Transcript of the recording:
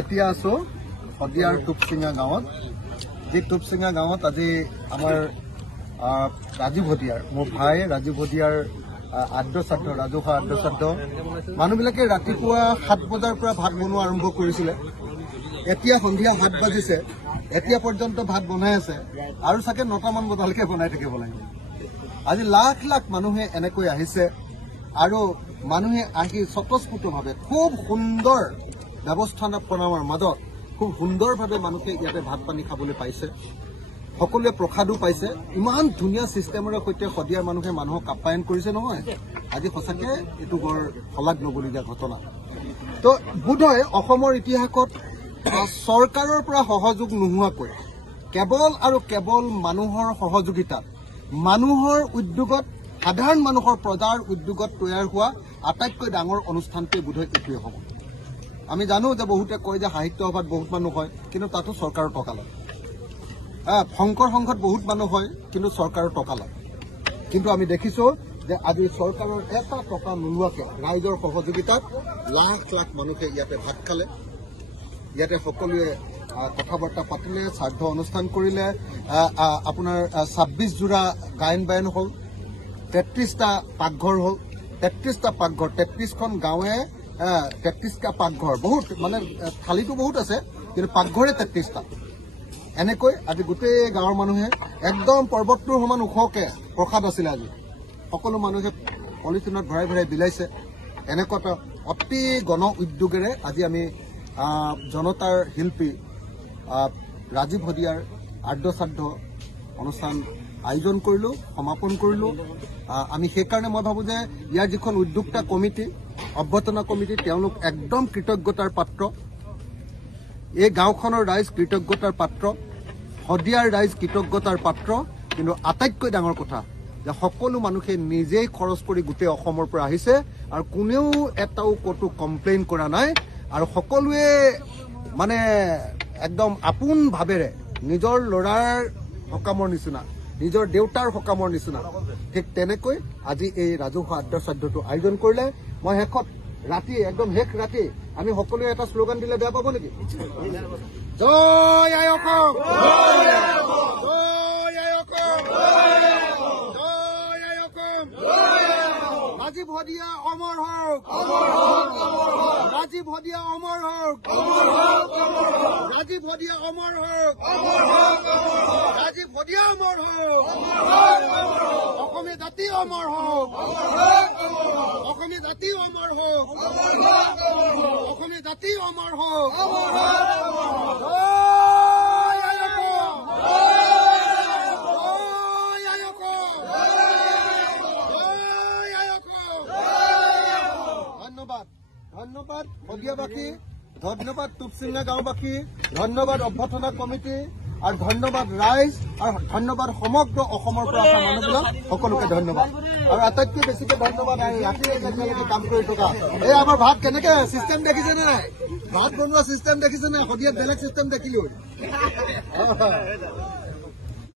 এতিয়া আছো শদিয়াৰ টুপচিঙা গাঁৱত যি টুপচিঙা গাঁৱত আজি আমাৰ ৰাজীৱ হদিয়াৰ মোৰ ভাই ৰাজীৱ হদিয়াৰ আদ্যশ্ৰাদ্ধ ৰাজহুৱা আদ্যশ্ৰাদ্ধ মানুহবিলাকে ৰাতিপুৱা 7 বজাৰ পৰা ভাত বনোৱা আৰম্ভ কৰিছিলে এতিয়া সন্ধিয়া 7 বাজিছে এতিয়া পৰ্যন্ত ভাত বনাই আছে আৰু চাগে 9টামান বজালৈকে বনাই থাকিব লাগিব আজি লাখ লাখ মানুহে এনেকৈ আহিছে আৰু মানুহে আহি স্বতঃস্ফূৰ্তভাৱে খুব সুন্দৰ ব্যৱস্থাপনাৰ মাজত খুব সুন্দৰভাৱে মানুহে ইয়াতে ভাত পানী খাবলৈ পাইছে সকলোৱে প্ৰসাদো পাইছে ইমান ধুনীয়া সিস্টেমেৰে সৈতে শদিয়াৰ মানুহে মানুহক আপ্যায়ন কৰিছে নহয় আজি সঁচাকে এইটো বৰ শলাগ ল'বলগীয়া ঘটনা তো বোধহয় অসমৰ ইতিহাসত চৰকাৰৰ পৰা সহযোগ নোহোৱাকৈ কেৱল আৰু কেৱল মানুহৰ সহযোগিতাত মানুহৰ উদ্যোগত সাধাৰণ মানুহৰ প্ৰজাৰ উদ্যোগত তৈয়াৰ হোৱা আটাইতকৈ ডাঙৰ অনুষ্ঠানটোৱে বোধহয় এইটোৱে হ'ব আমি জানো যে বহুতে কয় যে সাহিত্য সভাত বহুত মানুহ হয় কিন্তু তাতো চৰকাৰৰ টকা লয় শংকৰ সংঘত বহুত মানুহ হয় কিন্তু চৰকাৰৰ টকা লয় কিন্তু আমি দেখিছো যে আজি চৰকাৰৰ এটা টকা নোলোৱাকে ৰাইজৰ সহযোগিতাত লাখ লাখ মানুহে ইয়াতে ভাত খালে ইয়াতে সকলোৱে কথা বাৰ্তা পাতিলে শ্ৰাদ্ধ অনুষ্ঠান কৰিলে আপোনাৰ 26 জোৰা গায়ন বায়ন হ'ল 33টা পাকঘৰ হ'ল 33টা পাকঘৰ 33খন গাঁৱে 33টা পাকঘৰ বহুত মানে থালিটো বহুত আছে কিন্তু পাকঘৰে 33টা এনেকৈ আজি গোটেই গাঁৱৰ মানুহে একদম পৰ্বতটোৰ সমান ওখকে প্ৰসাদ আছিলে আজি সকলো মানুহে পলিথিনত ভৰাই ভৰাই বিলাইছে এনেকুৱা অতি গণ উদ্যোগেৰে আজি আমি জনতাৰ শিল্পী ৰাজীৱ হদিয়াৰ আদ্যশ্ৰাদ্ধ অনুষ্ঠান আয়োজন কৰিলো সমাপন কৰিলো আমি সেইকাৰণে মই ভাবো যে ইয়াৰ যিখন উদ্যোক্তা কমিটি অভ্যৰ্থনা কমিটি তেওঁলোক একদম কৃতজ্ঞতাৰ পাত্ৰ এই গাঁওখনৰ ৰাইজ কৃতজ্ঞতাৰ পাত্ৰ শদিয়াৰ ৰাইজ কৃতজ্ঞতাৰ পাত্ৰ কিন্তু আটাইতকৈ ডাঙৰ কথা যে সকলো মানুহে নিজেই খৰচ কৰি গোটেই অসমৰ পৰা আহিছে আৰু কোনেও এটাও কতো কমপ্লেইন কৰা নাই আৰু সকলোৱে মানে একদম আপোন ভাৱেৰে নিজৰ ল'ৰাৰ সকামৰ নিচিনা নিজৰ দেউতাৰ সকামৰ নিচিনা ঠিক তেনেকৈ আজি এই ৰাজহুৱা আদ্যশ্ৰাদ্ধটো আয়োজন কৰিলে মই শেষত ৰাতি একদম শেষ ৰাতি আমি সকলোৱে এটা শ্লোগান দিলে বেয়া পাব নেকি জয় আই অসম জয় আই অসম জয় আই অসম ৰাজীৱ হদিয়া অমৰ হওক ৰাজীৱ হদিয়া অমৰ হওক ৰাজীৱ হদিয়া অমৰ হওক ৰাজীৱ হদিয়া অমৰ হওক অসমীয়া জাতি অমৰ হওক অসমীয়া জাতি অমৰ হওক অসমীয়া জাতি অমৰ হওক ধন্যবাদ শদিয়াবাসী ধন্যবাদ টুপচিঙা গাঁওবাসী ধন্যবাদ অভ্যৰ্থনা কমিটি আৰু ধন্যবাদ ৰাইজ আৰু ধন্যবাদ সমগ্ৰ অসমৰ পৰা অহা মানুহবিলাক সকলোকে ধন্যবাদ আৰু আটাইতকৈ বেছিকৈ ধন্যবাদ ৰাতি যেতিয়ালৈকে কাম কৰি থকা এই আমাৰ ভাত কেনেকে চিষ্টেম দেখিছেনে নাই ভাত বনোৱা চিষ্টেম দেখিছেনে শদিয়াত বেলেগ চিষ্টেম দেখিলো